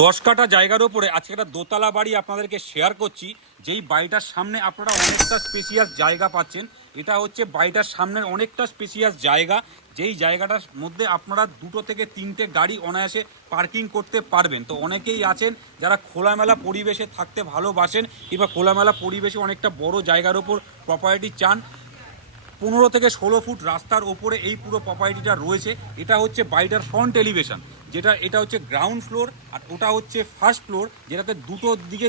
10 কাঠা জায়গার উপরে আজকে একটা দোতলা বাড়ি আপনাদেরকে শেয়ার করছি। যেই বাড়িটার সামনে আপনারা অনেকটা স্পেসিয়াস জায়গা পাচ্ছেন। এটা হচ্ছে বাড়িটার সামনের অনেকটা স্পেসিয়াস জায়গা, যেই জায়গাটার মধ্যে আপনারা 2 থেকে 3টে গাড়ি অনায়াসে পার্কিং করতে পারবেন। তো অনেকেই আছেন যারা খোলামেলা পরিবেশে থাকতে ভালোবাসেন কিংবা খোলামেলা পরিবেশে অনেকটা বড় জায়গার উপর প্রপার্টি চান। 15 থেকে 16 ফুট রাস্তার ওপরে এই পুরো প্রপার্টিটা রয়েছে। এটা হচ্ছে বাড়িটার ফ্রন্ট এলিভেশন, এটা হচ্ছে গ্রাউন্ড ফ্লোর, আর ওটা হচ্ছে ফার্স্ট ফ্লোর, যেটাতে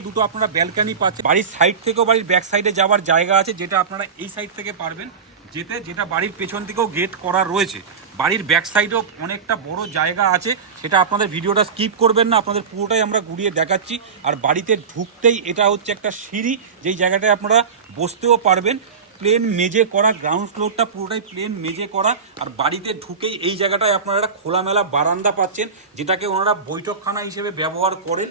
দুটো আপনারা ব্যালকানি পাচ্ছেন। বাড়ির সাইড থেকেও বাড়ির ব্যাক সাইডে যাওয়ার জায়গা আছে, যেটা আপনারা এই সাইড থেকে পারবেন যেতে, যেটা বাড়ির পেছন থেকেও গেট করা রয়েছে। বাড়ির ব্যাক সাইডেও অনেকটা বড় জায়গা আছে, সেটা আপনাদের ভিডিওটা স্কিপ করবেন না, আপনাদের পুরোটাই আমরা ঘুরিয়ে দেখাচ্ছি। আর বাড়িতে ঢুকতেই এটা হচ্ছে একটা সিঁড়ি, যেই জায়গাটায় আপনারা বসতেও পারবেন। প্লেন মেজে করা, গ্রাউন্ড ফ্লোরটা পুরোটাই প্লেন মেজে করা। আর বাড়িতে ঢুকেই এই জায়গাটায় আপনারা একটা খোলামেলা বারান্দা পাচ্ছেন, যেটাকে ওনারা বৈঠকখানা হিসেবে ব্যবহার করেন।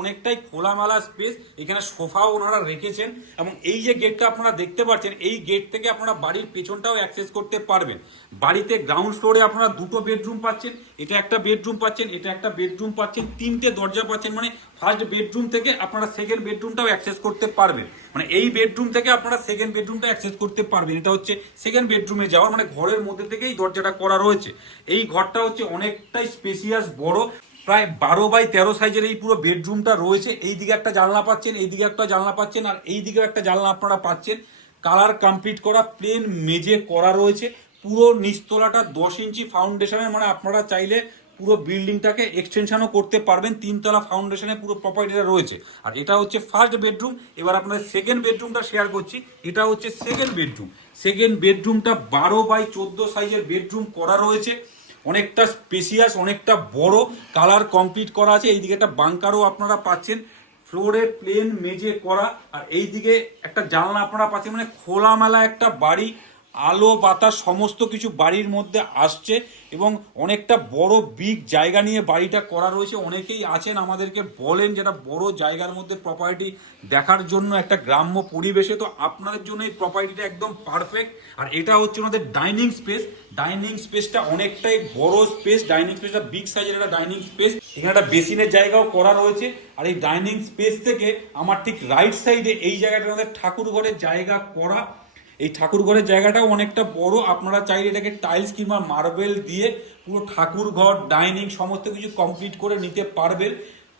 অনেকটাই খোলামেলা স্পেস, এখানে সোফাও ওনারা রেখেছেন। এবং এই যে গেটটা আপনারা দেখতে পাচ্ছেন, এই গেট থেকে আপনারা বাড়ির পেছনটাও অ্যাক্সেস করতে পারবেন। বাড়িতে গ্রাউন্ড ফ্লোরে আপনারা 2টো বেডরুম পাচ্ছেন, এটা একটা বেডরুম পাচ্ছেন, এটা একটা বেডরুম পাচ্ছেন, 3টে দরজা পাচ্ছেন। মানে ফার্স্ট বেডরুম থেকে আপনারা সেকেন্ড বেডরুমটাও অ্যাক্সেস করতে পারবেন। মানে এই বেডরুম থেকে আপনারা সেকেন্ড বেডরুমটা অ্যাক্সেস করতে পারবেন। এটা হচ্ছে সেকেন্ড বেডরুমে যাওয়ার, মানে ঘরের মধ্যে থেকেই দরজাটা করা রয়েছে। এই ঘরটা হচ্ছে অনেকটাই স্পেসিয়াস বড়, প্রায় 12x13 সাইজের এই পুরো বেডরুমটা রয়েছে। এই দিকে একটা জানলা পাচ্ছেন, এই দিকে একটা জানলা পাচ্ছেন, আর এই দিকেও একটা জানলা আপনারা পাচ্ছেন। কালার কমপ্লিট করা, প্লেন মেজে করা রয়েছে। পুরো নিচতলাটা 10 ইঞ্চি ফাউন্ডেশনের, মানে আপনারা চাইলে পুরো বিল্ডিংটাকে এক্সটেনশনও করতে পারবেন। 3তলা ফাউন্ডেশনে পুরো প্রপার্টিটা রয়েছে। আর এটা হচ্ছে ফার্স্ট বেডরুম। এবার আপনাদের সেকেন্ড বেডরুমটা শেয়ার করছি। এটা হচ্ছে সেকেন্ড বেডরুম। সেকেন্ড বেডরুমটা 12x14 সাইজের বেডরুম করা রয়েছে। অনেকটা স্পেসিয়াস, অনেকটা বড়, কালার কমপ্লিট করা আছে। এইদিকে একটা বাংকারও আপনারা পাচ্ছেন, ফ্লোরে প্লেন মেজে করা। আর এইদিকে একটা জানলা আপনারা পাচ্ছেন। মানে খোলামেলা একটা বাড়ি, আলো বাতাস সমস্ত কিছু বাড়ির মধ্যে আসছে। এবং অনেকটা বড় বিগ জায়গা নিয়ে বাড়িটা করা রয়েছে। অনেকেই আছেন আমাদেরকে বলেন যেটা বড় জায়গার মধ্যে প্রপার্টি দেখার জন্য একটা গ্রাম্য পরিবেশে, তো আপনাদের জন্য এই প্রপার্টিটা একদম পারফেক্ট। আর এটা হচ্ছে আমাদের ডাইনিং স্পেস। ডাইনিং স্পেসটা অনেকটাই বড় স্পেস, ডাইনিং স্পেসটা বিগ সাইজের একটা ডাইনিং স্পেস। এখানে একটা বেসিনের জায়গাও করা রয়েছে। আর এই ডাইনিং স্পেস থেকে আমার ঠিক রাইট সাইডে এই জায়গাটা আমাদের ঠাকুর ঘরের জায়গা করা। এই ঠাকুর ঘরের জায়গাটাও অনেকটা বড়, আপনারা চাইলে এটাকে টাইলস কিংবা মার্বেল দিয়ে পুরো ঠাকুর ঘর, ডাইনিং সমস্ত কিছু কমপ্লিট করে নিতে পারবেন।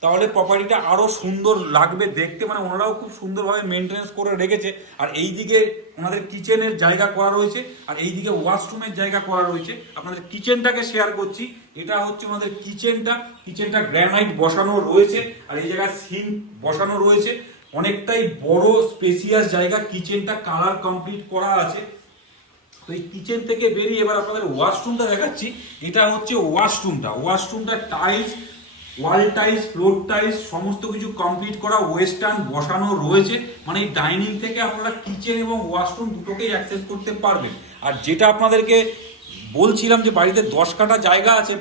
তাহলে প্রপার্টিটা আরো সুন্দর লাগবে দেখতে। মানে ওনারাও খুব সুন্দরভাবে মেনটেনেন্স করে রেখেছে। আর এইদিকে ওনাদের কিচেনের জায়গা করা রয়েছে, আর এইদিকে ওয়াশরুমের জায়গা করা রয়েছে। আপনাদের কিচেনটাকে শেয়ার করছি। এটা হচ্ছে আমাদের কিচেনটা গ্রানাইট বসানো রয়েছে, আর এই জায়গায় সিঙ্ক বসানো রয়েছে। অনেকটাই বড় স্পেসিয়াস জায়গা, কিচেনটা কালার কমপ্লিট করা আছে। তো এই কিচেন থেকে বেরিয়ে এবার আপনাদের ওয়াশরুমটা দেখাচ্ছি। এটা হচ্ছে ওয়াশরুমটা tiles, wall tiles, floor tiles সমস্ত কিছু কমপ্লিট করা, ওয়েস্টার্ন বসানো রয়েছে। মানে এই ডাইনিং থেকে আপনারা কিচেন এবং ওয়াশরুম দুটোকেই অ্যাক্সেস করতে পারবেন। আর যেটা আপনাদেরকে বলছিলাম যে বাড়িতে 10 কাঠা জায়গা আছে,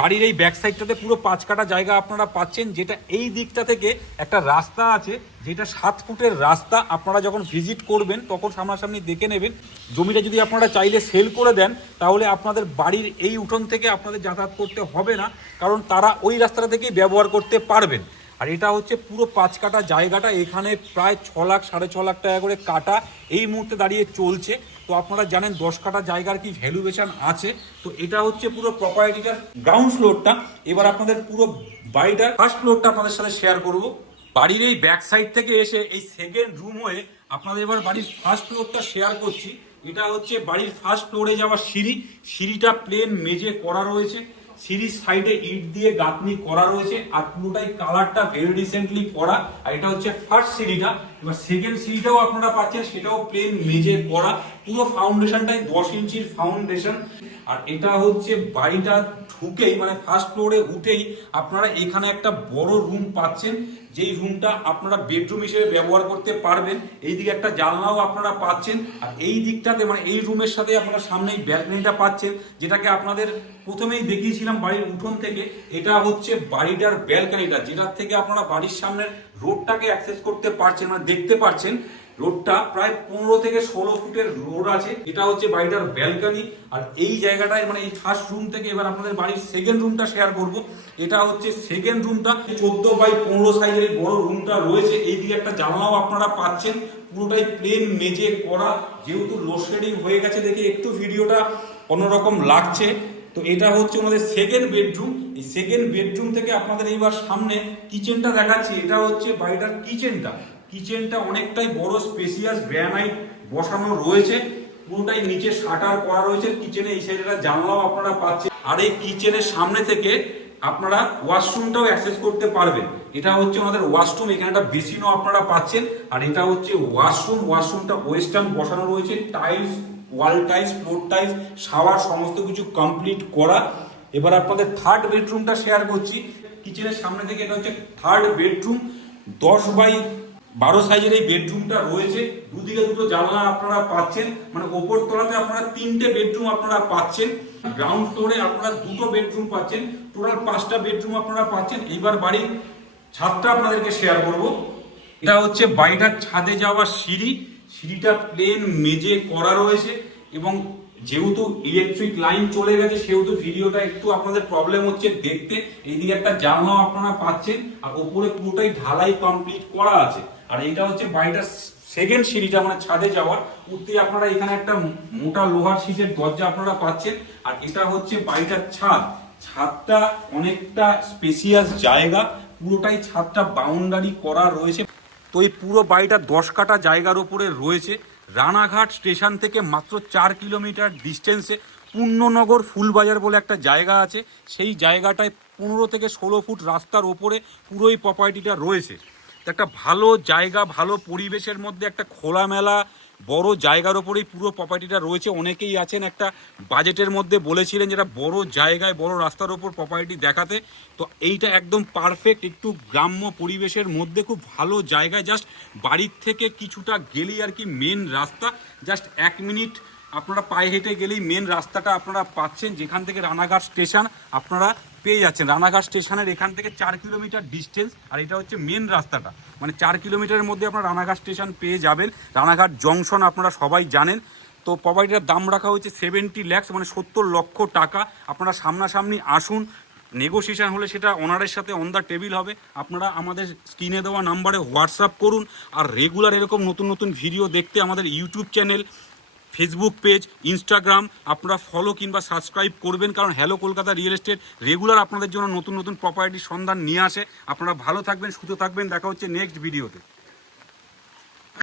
বাড়ির এই ব্যাক সাইডটাতে পুরো 5 কাঠা জায়গা আপনারা পাচ্ছেন। যেটা এই দিকটা থেকে একটা রাস্তা আছে, যেটা 7 ফুটের রাস্তা। আপনারা যখন ভিজিট করবেন তখন সামনাসামনি দেখে নেবেন। জমিটা যদি আপনারা চাইলে সেল করে দেন, তাহলে আপনাদের বাড়ির এই উঠোন থেকে আপনাদের যাতায়াত করতে হবে না, কারণ তারা ওই রাস্তাটা থেকেই ব্যবহার করতে পারবেন। আর এটা হচ্ছে পুরো 5 কাঠা জায়গাটা, এখানে প্রায় 6 লাখ 6.5 লাখ টাকা করে কাটা এই মুহূর্তে দাঁড়িয়ে চলছে। তো আপনারা জানেন 10 কাঠা জায়গার কি ভ্যালুয়েশন আছে। তো এটা হচ্ছে পুরো প্রপার্টিটার গ্রাউন্ড ফ্লোরটা। এবার আপনাদের পুরো বাড়িটার ফার্স্ট ফ্লোরটা আপনাদের সাথে শেয়ার করব। বাড়ির এই ব্যাক সাইড থেকে এসে এই সেকেন্ড রুম হয়ে আপনাদের এবার বাড়ির ফার্স্ট ফ্লোরটা শেয়ার করছি। এটা হচ্ছে বাড়ির ফার্স্ট ফ্লোরে যাওয়ার সিঁড়িটা প্লেন মেজে করা রয়েছে। সিঁড়ির সাইডে ইট দিয়ে গাঁথনি করা রয়েছে, আর পুরোটাই কালারটা ভেরি রিসেন্টলি করা। আর এটা হচ্ছে ফার্স্ট সিঁড়িটা। এবার সেকেন্ড সিঁড়িটাও আপনারা পাচ্ছেন, সেটাও প্লেন মেজে করা। পুরো ফাউন্ডেশনটাই 10 ইঞ্চির ফাউন্ডেশন। আর এটা হচ্ছে বাড়িটা ঢুকেই, মানে ফার্স্ট ফ্লোরে উঠেই আপনারা এখানে একটা বড় রুম পাচ্ছেন, যেই রুমটা আপনারা বেডরুম হিসেবে ব্যবহার করতে পারবেন। এইদিকে একটা জানলাও আপনারা পাচ্ছেন। আর এই দিকটাতে, মানে এই রুমের সাথে আপনারা সামনেই ব্যালকনিটা পাচ্ছেন, যেটাকে আপনাদের প্রথমেই দেখিয়েছিলাম বাড়ির উঠোন থেকে। এটা হচ্ছে বাড়িটার ব্যালকনিটা, যেটার থেকে আপনারা বাড়ির সামনের রোডটাকে অ্যাক্সেস করতে পারছেন, মানে দেখতে পাচ্ছেন। রোডটা প্রায় 15 থেকে 16 ফুটের রোড আছে। এটা হচ্ছে বাড়িটার ব্যালকনি। আর এই জায়গাটায় মানে এই ফার্স্ট রুম থেকে এবার আপনাদের বাড়ির সেকেন্ড রুমটা শেয়ার করব। এটা হচ্ছে সেকেন্ড রুমটা, 14x15 সাইজের এই বড় রুমটা রয়েছে। এইদিকে একটা জানলাও আপনারা পাচ্ছেন, পুরোটাই প্লেন মেজে করা। যেহেতু লোডশেডিং হয়ে গেছে দেখে একটু ভিডিওটা অন্যরকম লাগছে। তো এটা হচ্ছে আমাদের সেকেন্ড বেডরুম। এই সেকেন্ড বেডরুম থেকে আপনাদের এইবার সামনে কিচেনটা দেখাচ্ছি। এটা হচ্ছে বাড়িটার কিচেনটা অনেকটাই বড়, স্পেসিয়াস, গ্রানাইট বসানো রয়েছে, পুরোটাই নিচে শাটার করা রয়েছে। কিচেনে এই সাইডে জানলাও আপনারা পাচ্ছেন। আর এই কিচেনের সামনে থেকে আপনারা ওয়াশরুমটাও অ্যাক্সেস করতে পারবেন। এটা হচ্ছে আমাদের ওয়াশরুম, এখানে একটা বেসিনও আপনারা পাচ্ছেন। আর এটা হচ্ছে ওয়াশরুমটা ওয়েস্টার্ন বসানো রয়েছে, tiles, wall tiles, floor tiles, shower সমস্ত কিছু কমপ্লিট করা। এবার আপনাদের থার্ড বেডরুমটা শেয়ার করছি। কিচেনের সামনে থেকে এটা হচ্ছে থার্ড বেডরুম, 10x12 সাইজের এই বেডরুমটা রয়েছে। দুদিকে দুটো জানলা আপনারা পাচ্ছেন, মানে ওপর তলাতে আপনারা 3টে বেডরুম আপনারা পাচ্ছেন। গ্রাউন্ড ফ্লোরে আপনারা 2টো বেডরুম পাচ্ছেন, টোটাল 5টা বেডরুম আপনারা পাচ্ছেন। এইবার বাড়ির ছাদটা আপনাদেরকে শেয়ার করব। এটা হচ্ছে বাড়িটার ছাদে যাওয়ার সিঁড়িটা প্লেন মেজে করা রয়েছে। এবং যেহেতু ইলেকট্রিক লাইন চলে গেছে সেহেতু ভিডিওটা একটু আপনাদের প্রবলেম হচ্ছে দেখতে। এইদিকে একটা জানলাও আপনারা পাচ্ছেন, আর ওপরে পুরোটাই ঢালাই কমপ্লিট করা আছে। আর এইটা হচ্ছে বাড়িটার সেকেন্ড সিঁড়িটা, মানে ছাদে যাওয়ার। উঠতে আপনারা এখানে একটা মোটা লোহার শীটের দরজা আপনারা পাচ্ছেন। আর এটা হচ্ছে বাড়িটার ছাদটা অনেকটা স্পেসিয়াস জায়গা, পুরোটাই ছাদটা বাউন্ডারি করা রয়েছে। তো এই পুরো বাড়িটা 10 কাঠা জায়গার উপরে রয়েছে। রানাঘাট স্টেশন থেকে মাত্র 4 কিলোমিটার ডিস্টেন্সে পূর্ণনগর ফুলবাজার বলে একটা জায়গা আছে। সেই জায়গাটায় 15 থেকে 16 ফুট রাস্তার ওপরে পুরো এই প্রপার্টিটা রয়েছে। একটা ভালো জায়গা, ভালো পরিবেশের মধ্যে একটা খোলামেলা বড় জায়গার ওপরেই পুরো প্রপার্টিটা রয়েছে। অনেকেই আছেন একটা বাজেটের মধ্যে বলেছিলেন যেটা বড় জায়গায় বড় রাস্তার ওপর প্রপার্টি দেখাতে। তো এইটা একদম পারফেক্ট, একটু গ্রাম্য পরিবেশের মধ্যে খুব ভালো জায়গায়। জাস্ট বাড়ির থেকে কিছুটা গেলেই আর কি মেন রাস্তা, জাস্ট 1 মিনিট আপনারা পায়ে হেঁটে গেলেই মেন রাস্তাটা আপনারা পাচ্ছেন, যেখান থেকে রানাঘাট স্টেশন আপনারা পেয়ে যাচ্ছেন। রানাঘাট স্টেশনের এখান থেকে 4 কিলোমিটার ডিস্টেন্স। আর এটা হচ্ছে মেন রাস্তাটা, মানে 4 কিলোমিটারের মধ্যে আপনারা রানাঘাট স্টেশন পেয়ে যাবেন। রানাঘাট জংশন আপনারা সবাই জানেন। তো প্রপার্টিটার দাম রাখা হয়েছে 70 লাখ, মানে 70 লক্ষ টাকা। আপনারা সামনাসামনি আসুন, নেগোসিয়েশন হলে সেটা ওনারের সাথে অন দ্য টেবিল হবে। আপনারা আমাদের স্ক্রিনে দেওয়া নাম্বারে হোয়াটসঅ্যাপ করুন। আর রেগুলার এরকম নতুন নতুন ভিডিও দেখতে আমাদের YouTube channel, Facebook page, Instagram আপনারা ফলো কিংবা সাবস্ক্রাইব করবেন, কারণ hello Kolkata real estate regular আপনাদের জন্য নতুন নতুন প্রপার্টির সন্ধান নিয়ে আসে। আপনারা ভালো থাকবেন, সুস্থ থাকবেন, দেখা হচ্ছে নেক্সট ভিডিওতে।